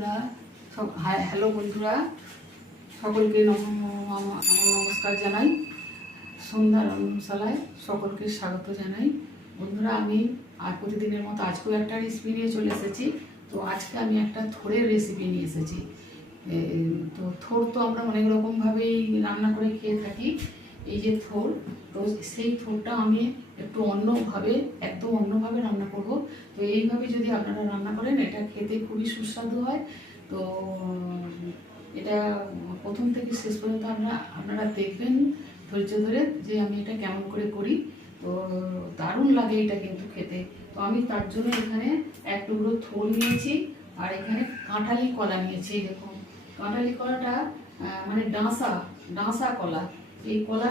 বন্ধুরা হ্যালো বন্ধুরা, সকলকে আমার নমস্কার জানাই। সন্ধ্যা রন্ধনশালায় সকলকে স্বাগত জানাই। বন্ধুরা, আমি আর প্রতিদিনের মতো আজকেও একটা রেসিপি নিয়ে চলে এসেছি। তো আজকে আমি একটা থোড়ের রেসিপি নিয়ে এসেছি। তো থোড় তো আমরা অনেক রকমভাবেই রান্না করে খেয়ে থাকি। এই যে থোড়, তো সেই থোড়টা আমি একটু অন্যভাবে, একদম অন্যভাবে রান্না করব। তো এইভাবে যদি আপনারা রান্না করেন, এটা খেতে খুবই সুস্বাদু হয়। তো এটা প্রথম থেকে শেষ পর্যন্ত আপনারা দেখবেন ধৈর্য ধরে, যে আমি এটা কেমন করে করি। তো দারুণ লাগে এটা কিন্তু খেতে। তো আমি তার জন্য এখানে এক টুকরো থোড় নিয়েছি, আর এখানে কাঁঠালি কলা নিয়েছি। দেখুন, কাঁঠালি কলাটা মানে ডাঁসা কলা। এই কলা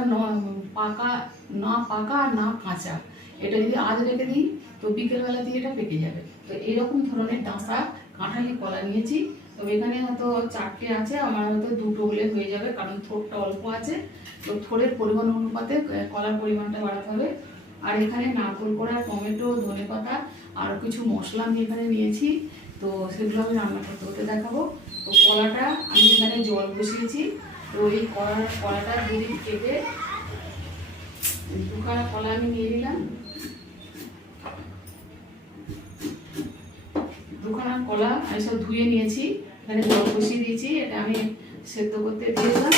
পাকা না কাঁচা। এটা যদি আজ রেখে দিই, তো বিকেলবেলা দিয়ে এটা পেকে যাবে। তো এরকম ধরনের ডাঁসা কাঁঠালি কলা নিয়েছি। তো এখানে হয়তো 4টে আছে, আমার হয়তো 2টো হলে হয়ে যাবে, কারণ থোড়টা অল্প আছে। তো থোড়ের পরিমাণ অনুপাতে কলার পরিমাণটা বাড়াতে হবে। আর এখানে নারকেল কোড়া, টমেটো, ধনেপাতা আর কিছু মশলা আমি এখানে নিয়েছি। তো সেগুলো আমি রান্না করতে দেখাবো। তো কলাটা আমি এখানে জল বসিয়েছি। তো এই কলাটা দুদিন কেটে 2খানা কলা আমি নিয়ে নিলাম। 2খানা কলা আমি সব ধুয়ে নিয়েছি, এখানে জল বসিয়ে দিয়েছি। এটা আমি সেদ্ধ করতে দিয়ে দিলাম।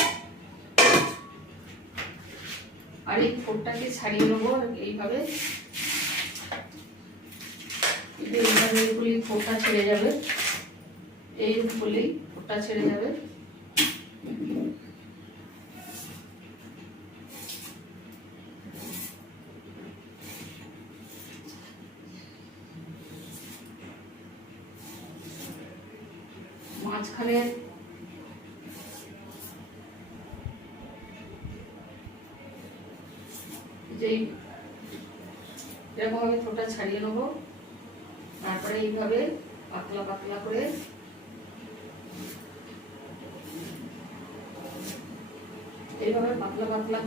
আর এই ফোড়টাকে ছাড়িয়ে নেবো এইভাবে। ফোড়টা ছেড়ে যাবে, এই বলেই ফোড়টা ছেড়ে যাবে। মাঝখানে যেই এরকম আমি থোড়টা ছাড়িয়ে নেবো। তারপরে এইভাবে পাতলা পাতলা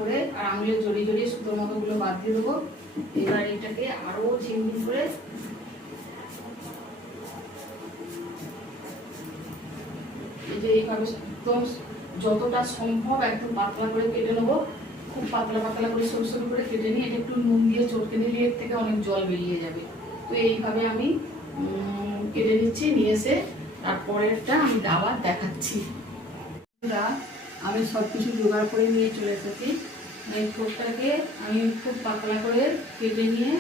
করে আর আঙুলে জড়িয়ে জড়িয়ে সুতোর মতো গুলো বাদ দিয়ে দেবো। এবার এটাকে আরো ঝিমঝিম করে এই যে এইভাবে একদম যতটা সম্ভব একদম পাতলা করে কেটে নেবো। খুব পাতলা পাতলা করে সরু সরু করে কেটে নিয়ে এটা একটু নুন দিয়ে চটকে নিলে এর থেকে অনেক জল বেরিয়ে যাবে। তো এইভাবে আমি কেটে নিচ্ছি, নিয়ে এসে তারপরেরটা আমি আবার দেখাচ্ছি। আমি সব কিছু জোগাড় করে নিয়ে চলে এসেছি। এই থোড়টাকে আমি খুব পাতলা করে কেটে নিয়ে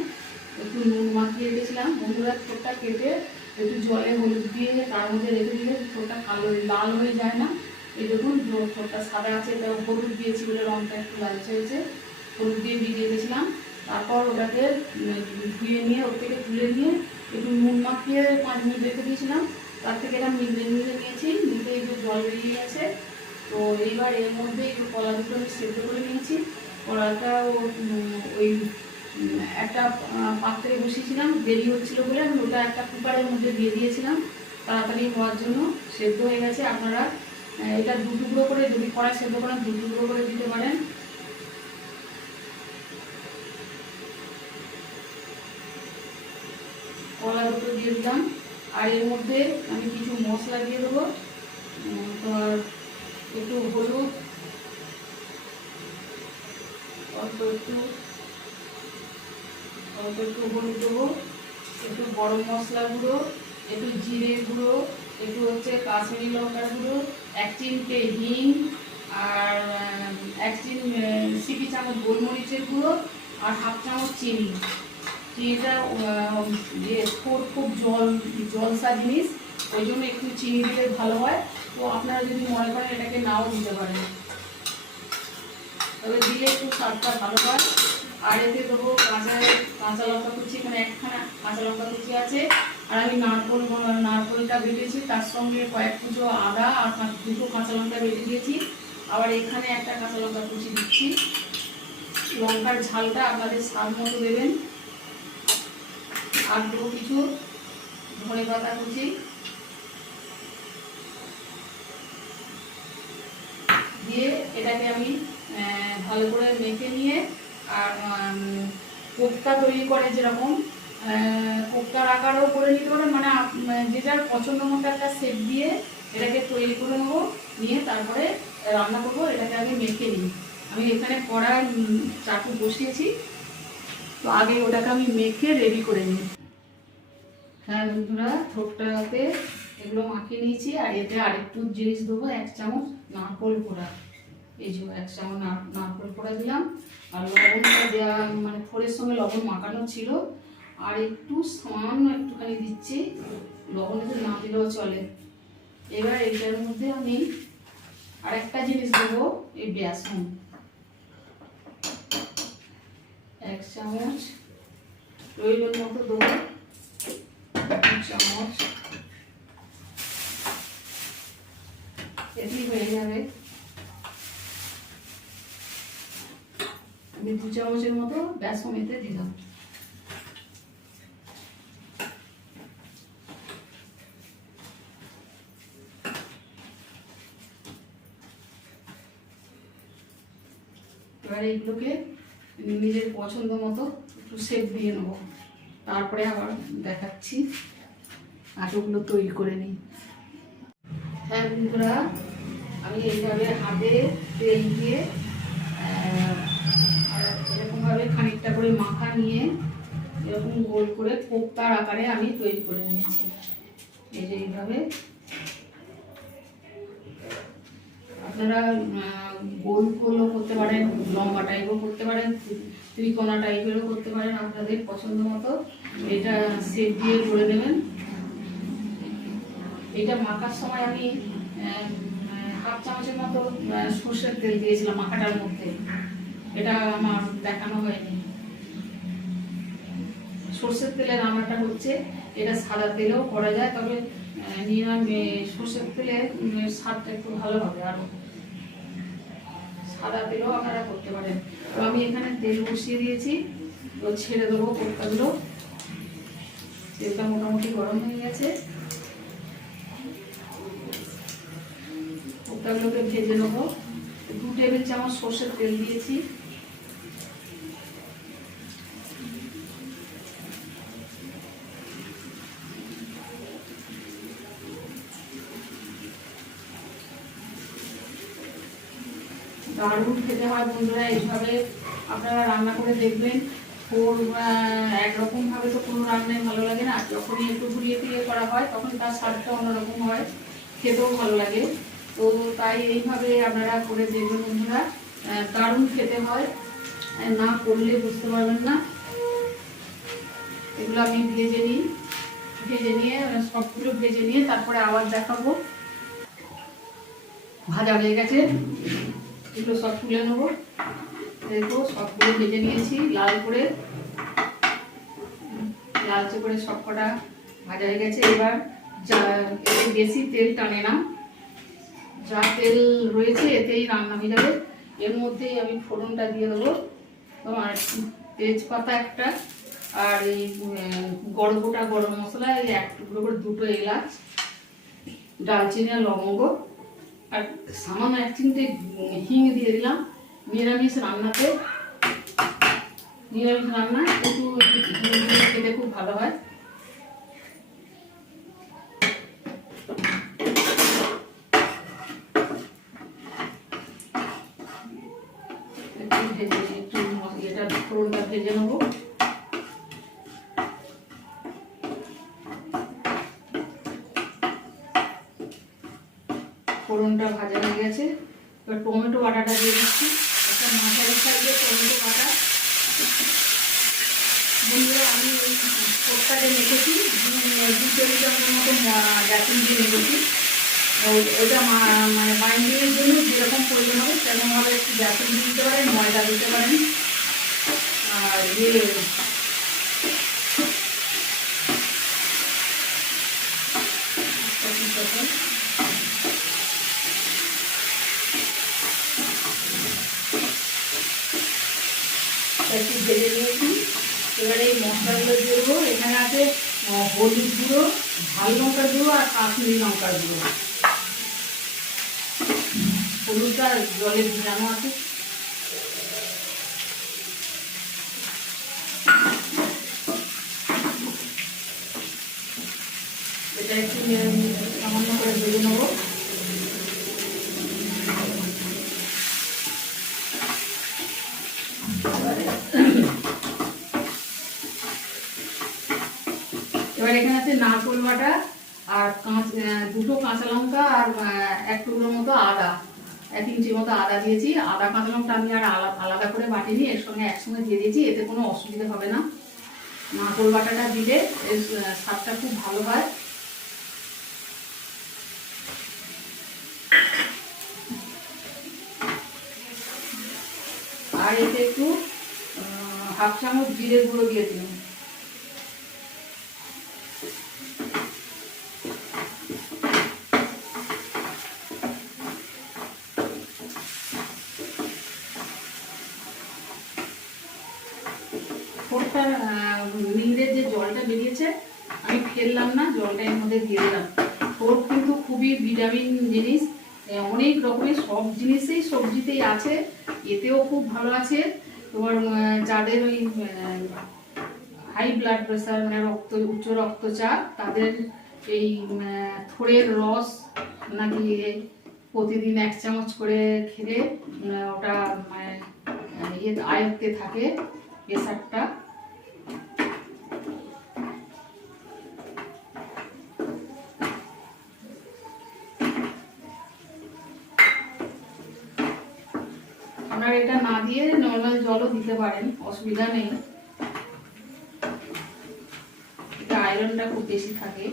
একটু নুন মাখিয়ে রেখেছিলাম। বন্ধুরা, থোড়টা কেটে একটু জলে হলুদ দিয়ে তার মধ্যে রেখে দিলে থোড়টা কালো লাল হয়ে যায় না। এই দেখুন, থোড়টা সাদা আছে, এটা হলুদ দিয়েছি বলে রঙটা একটু লালচে হয়েছে। হলুদ দিয়ে ভিজিয়ে দিয়েছিলাম। তারপর ওটাকে ধুয়ে নিয়ে ওর থেকে তুলে নিয়ে একটু নুন মাখিয়ে 5 মিনিট রেখে দিয়েছিলাম। তার থেকে এটা নিয়ে নিয়েছি, নিতে এই যে জল বেরিয়ে গেছে। তো এইবার এর মধ্যে একটু কলা দুটো আমি সেদ্ধ করে নিয়েছি। কলাটা ওই একটা পাত্রে বসিয়েছিলাম, দেরি হচ্ছিল বলে আমি ওটা একটা কুকারের মধ্যে দিয়ে দিয়েছিলাম তাড়াতাড়ি হওয়ার জন্য। সেদ্ধ হয়ে গেছে। আপনারা এটা 2 টুকরো করে, যদি কড়া সেদ্ধ করেন 2 টুকরো করে দিতে পারেন। কলা দুটো দিয়ে দিলাম। আর এর মধ্যে আমি কিছু মশলা দিয়ে দেবো। তো একটু হলুদ, অল্প একটু হলুদ দেবো, একটু গরম মশলা গুঁড়ো, একটু জিরে গুঁড়ো, একটু হচ্ছে কাশ্মীরি লঙ্কার গুঁড়ো, 1 চিমটে হিং, আর 1 সিপি চামচ গোলমরিচের গুঁড়ো, আর 1/2 চামচ চিনি। চিনিটা যে খুব জলসা জিনিস, ওই জন্য একটু চিনি দিলে ভালো হয়। তো আপনারা যদি মনে করেন এটাকে নাও দিতে পারেন, তবে দিলে একটু স্বাদটা ভালো হয়। আর এতে দেবো কাঁচা লঙ্কা কুচি, এখানে 1খানা কাঁচা লঙ্কা কুচি আছে। আর আমি নারকোলটা বেটেছি, তার সঙ্গে কয়েক কুচো আদা আর 2টো কাঁচা লঙ্কা বেটে দিয়েছি। আবার এখানে একটা কাঁচা লঙ্কা কুচি দিচ্ছি। লঙ্কার ঝালটা আপনাদের স্বাদ মতো দেবেন। আর দেবো কিছু ধনেপাতা কুচি দিয়ে এটাকে আমি ভালো করে মেখে নিয়ে, আর কোপ্তা তৈরি করে যেরকম কোপ্তার আকারও করে নিতে পারেন, মানে যে যার পছন্দ মতো একটা শেপ দিয়ে এটাকে তৈরি করে নেবো, নিয়ে তারপরে রান্না করবো। এটাকে আগে মেখে নিই। আমি এখানে কড়াই চাটু বসিয়েছি, তো আগে ওটাকে আমি মেখে রেডি করে নিই। হ্যাঁ বন্ধুরা, থোকটাতে এগুলো মাখিয়ে নিয়েছি, আর এতে আরেকটু জিনিস দেবো, 1 চামচ নারকোল পোড়া। এই যে 1 চামচ নারকোল পোড়া দিলাম। আর লবণটা দেওয়া, মানে থোড়ের সঙ্গে লবণ মাখানো ছিল, আর একটু সামান্য একটুখানি দিচ্ছি, লবণ একটু না দিলেও চলে। এবার এইটার মধ্যে আমি আরেকটা জিনিস দেবো, এই বেসন 1 চামচ, প্রয়োজন মতো দেবো 2 চামচ, এতেই হয়ে যাবে। আমি 2 চামচের মতো বেসন এতে দিলাম। এবার এইগুলোকে নিজের পছন্দ মতো একটু শেপ দিয়ে নেবো, তারপরে আবার দেখাচ্ছি আটোগুলো তৈরি করে নিই। হ্যাঁ বন্ধুরা, আমি এইভাবে হাতে তেল দিয়ে এরকমভাবে খানিকটা করে মাখা নিয়ে এরকম গোল করে কোপ্তার আকারে আমি তৈরি করে নিয়েছি। এই যে এইভাবে আপনারা গোল গোলও করতে পারেন, লম্বা টাইপও করতে পারেন, ত্রিকোণা টাইপেরও করতে পারেন, আপনাদের পছন্দ মতো এটা শেপ দিয়ে করে দেবেন। এটা মাখার সময় আমি 1/2 চামচের মতো সর্ষের তেল দিয়েছিলাম মাখাটার মধ্যে, এটা আমার দেখানো হয়নি। সর্ষের তেলে রান্নাটা হচ্ছে, এটা সাদা তেলেও করা যায়, তবে সর্ষের তেলে স্বাদটা একটু ভালো হবে, আর সাদা তেলেও আপনারা করতে পারেন। তো আমি এখানে তেল বসিয়ে দিয়েছি, তো ছেড়ে দেবো কোপ্তাগুলো। তেলটা মোটামুটি গরম হয়ে গেছে, কোপ্তাগুলোকে ভেজে নেবো। 2 টেবিল চামচ সর্ষের তেল দিয়েছি। দারুণ খেতে হয় বন্ধুরা, এইভাবে আপনারা রান্না করে দেখবেন। একরকমভাবে তো কোনো রান্নাই ভালো লাগে না, যখনই একটু ঘুরিয়ে ফিরিয়ে করা হয় তখন তার স্বাদটা অন্যরকম হয়, খেতেও ভালো লাগে। তো তাই এইভাবে আপনারা করে দেখবেন বন্ধুরা, দারুণ খেতে হয়, না করলে বুঝতে পারবেন না। এগুলো আমি ভেজে নিয়ে সবগুলো ভেজে নিয়ে তারপরে আবার দেখাবো। ভাজা হয়ে গেছে, এগুলো সব তুলে নেবো। দেখো সবগুলো ভেজে নিয়েছি লালচে করে সব কটা ভাজা হয়ে গেছে। এবার এতে বেশি তেল টানে না, যা তেল রয়েছে এতেই রান্না হয়ে যাবে। এর মধ্যেই আমি ফোড়নটা দিয়ে দেবো, তোমার তেজপাতা একটা, আর এই গোটা গরম মশলা, এই 1 টুকরো করে 2টো এলাচ, দারচিনি আর লবঙ্গ, আর সামান্য 1 চিমটে হিং দিয়ে দিলাম। নিরামিষ রান্না একটু খেতে খুব ভালো হয়। একটু এটা ফোড়নটা ভেজে নেবো। ফোড়নটা ভাজা হয়ে গেছে, এবার টমেটো বাটাটা দিয়ে দিচ্ছি, একটা মাঝারি সাইজের টমেটো বাটা। বন্ধুরা আমি ওই কোপ্তাটা মেখেছি 2 টেবিল চামচের মতো বেসন দিয়ে মেখেছি। ওইটা মানে বাইন্ডিংয়ের জন্য যেরকম প্রয়োজন হবে সেরকমভাবে একটু বেসন দিতে পারেন, ময়দা দিতে পারেন। আর একটু ভেজে নিয়েছি। এবারে এই মশলাগুলো দিয়ে দেবো। এখানে আছে হলুদ গুঁড়ো, ঝাল লঙ্কার গুঁড়ো আর কাশ্মীরি লঙ্কার গুঁড়ো। হলুদটা জলে ভিজানো আছে। এটা একটু সামান্য করে ভেজে নেবো। এবার এখানে আছে নারকোল বাটা আর দুটো কাঁচা লঙ্কা আর এক টুকরোর মতো আদা, 1 ইঞ্চির মতো আদা দিয়েছি। আদা কাঁচা লঙ্কা আমি আর আলাদা করে বাটিনি, এর সঙ্গে একসঙ্গে দিয়ে দিয়েছি, এতে কোনো অসুবিধা হবে না। নারকোল বাটাটা দিলে এর স্বাদটা খুব ভালো হয়। আর এতে একটু 1/2 চামচ জিরে গুঁড়ো দিয়ে দিলাম। নিংড়ে যে জলটা বেরিয়েছে আমি ফেললাম না, জলটা এর মধ্যে দিয়ে দিলাম। ঠোঁট কিন্তু খুবই ভিটামিন জিনিস, অনেক রকমের সব জিনিসেই সবজিতেই আছে, এতেও খুব ভালো আছে। তোমার যাদের ওই হাই ব্লাড প্রেশার মানে উচ্চ রক্তচাপ তাদের এই থোড়ের রস নাকি প্রতিদিন 1 চামচ করে খেলে ওটা আয়ত্তে থাকে প্রেশারটা। আপনারা এটা না দিয়ে নর্মাল জলও দিতে পারেন, অসুবিধা নেই। এটা আয়রনটা খুব বেশি থাকে।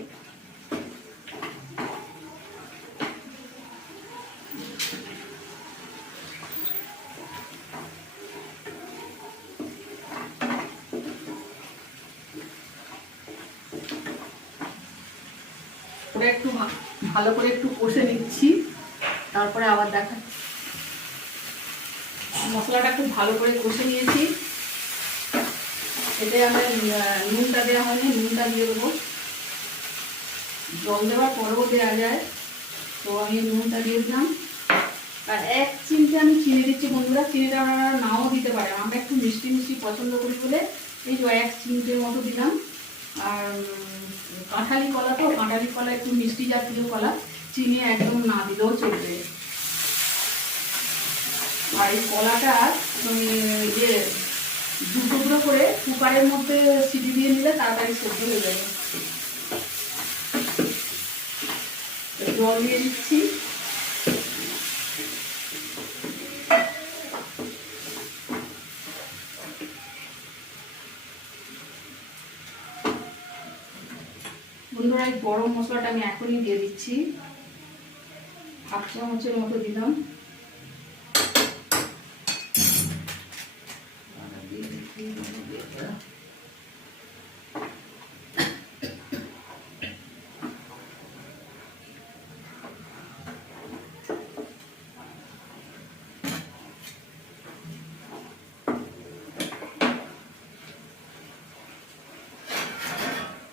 ওটা একটু ভালো করে একটু কষে নিচ্ছি, তারপরে আবার দেখা। মশলাটা খুব ভালো করে কষে নিয়েছি। এতে আমার নুনটা দেওয়া হয়নি, নুনটা দিয়ে দেবো। জল দেওয়ার পরেও দেওয়া যায়, তো আমি নুনটা দিয়ে দিলাম। আর 1 চিমটে আমি চিনি দিচ্ছি বন্ধুরা, চিনিটা আপনারা নাও দিতে পারেন, আমরা একটু মিষ্টি মিষ্টি পছন্দ করি বলে এই যে 1 চিমটের মতো দিলাম। আর কাঁঠালি কলা, তো কাঁঠালি কলা একটু মিষ্টি জাতীয় কলা, চিনি একদম না দিলেও চলবে। আর এই কলাটা ইয়ে 2 টুকরো করে কুকারের মধ্যে সিটি দিয়ে নিলে তাড়াতাড়ি সেদ্ধ হয়ে যাবে। জল দিয়ে দিচ্ছি। বন্ধুরা এই গরম মশলাটা আমি এখনই দিয়ে দিচ্ছি, 1/2 চামচের মতো দিলাম।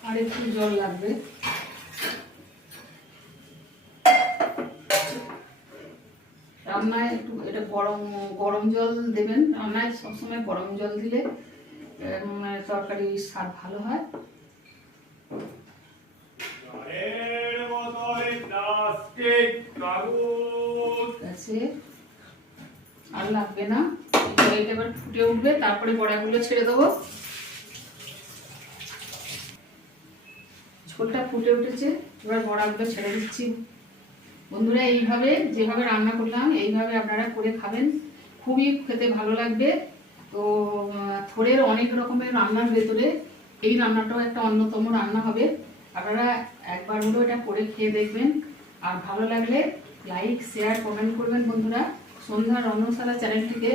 আর একটু জল লাগবে। রান্নায় একটু এটা গরম জল দেবেন, রান্নায় সবসময় গরম জল দিলে তরকারির স্বাদ ভালো হয়। আর লাগবে না, এটা এবার ফুটে উঠবে, তারপরে বড়াগুলো ছেড়ে দেবো। ঝোলটা ফুটে উঠেছে, এবার বড়াগুলো ছেড়ে দিচ্ছি। বন্ধুরা এইভাবে যেভাবে রান্না করলাম এইভাবে আপনারা করে খাবেন, খুবই খেতে ভালো লাগবে। তো থোড়ের অনেক রকমের রান্নার ভেতরে এই রান্নাটাও একটা অন্যতম রান্না হবে। আপনারা একবার হলেও এটা করে খেয়ে দেখবেন, আর ভালো লাগলে লাইক শেয়ার কমেন্ট করবেন। বন্ধুরা সন্ধ্যা রন্ধনশালা চ্যানেলটিকে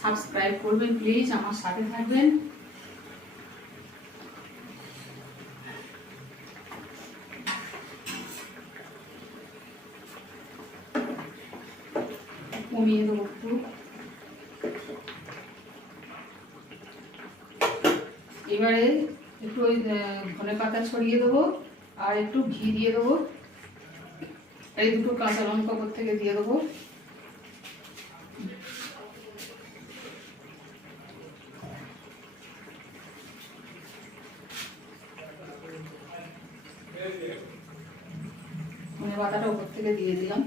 সাবস্ক্রাইব করবেন প্লিজ, আমার সাথে থাকবেন। কমিয়ে দেবো একটু। এবারে একটু ওই ধনে পাতা ছড়িয়ে দেবো আর একটু ঘি দিয়ে দেবো, এই 2টো কাঁচা লঙ্কা উপর থেকে দিয়ে দেবো। দিয়ে দিলাম।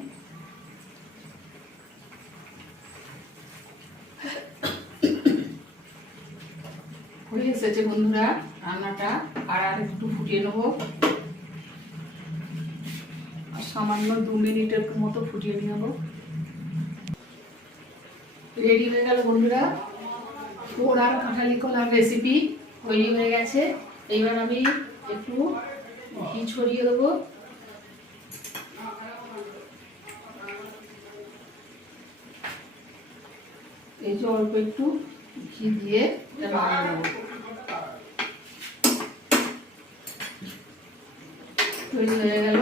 হয়ে এসেছে বন্ধুরা রান্নাটা, আর একটু ফুটিয়ে নেব, আর সামান্য 2 মিনিটের মতো ফুটিয়ে নেব। রেডি হয়ে গেল বন্ধুরা, পোড় আর কাঁঠালি কলার রেসিপি তৈরি হয়ে গেছে। এইবার আমি একটু ঘি ছড়িয়ে দেবো। এই যে অল্প একটু ঘি দিয়ে এটা বানিয়ে নেব। তৈরি হয়ে গেল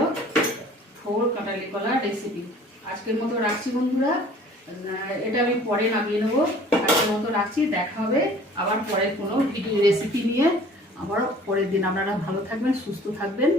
পোড় কাঁঠালি কলার রেসিপি। আজকের মতো রাখছি বন্ধুরা, এটা আমি পরে নামিয়ে নেবো। আজকের মতো রাখছি, দেখা হবে আবার পরের কোনো ভিডিও রেসিপি নিয়ে। আবার পরের দিন। আপনারা ভালো থাকবেন, সুস্থ থাকবেন।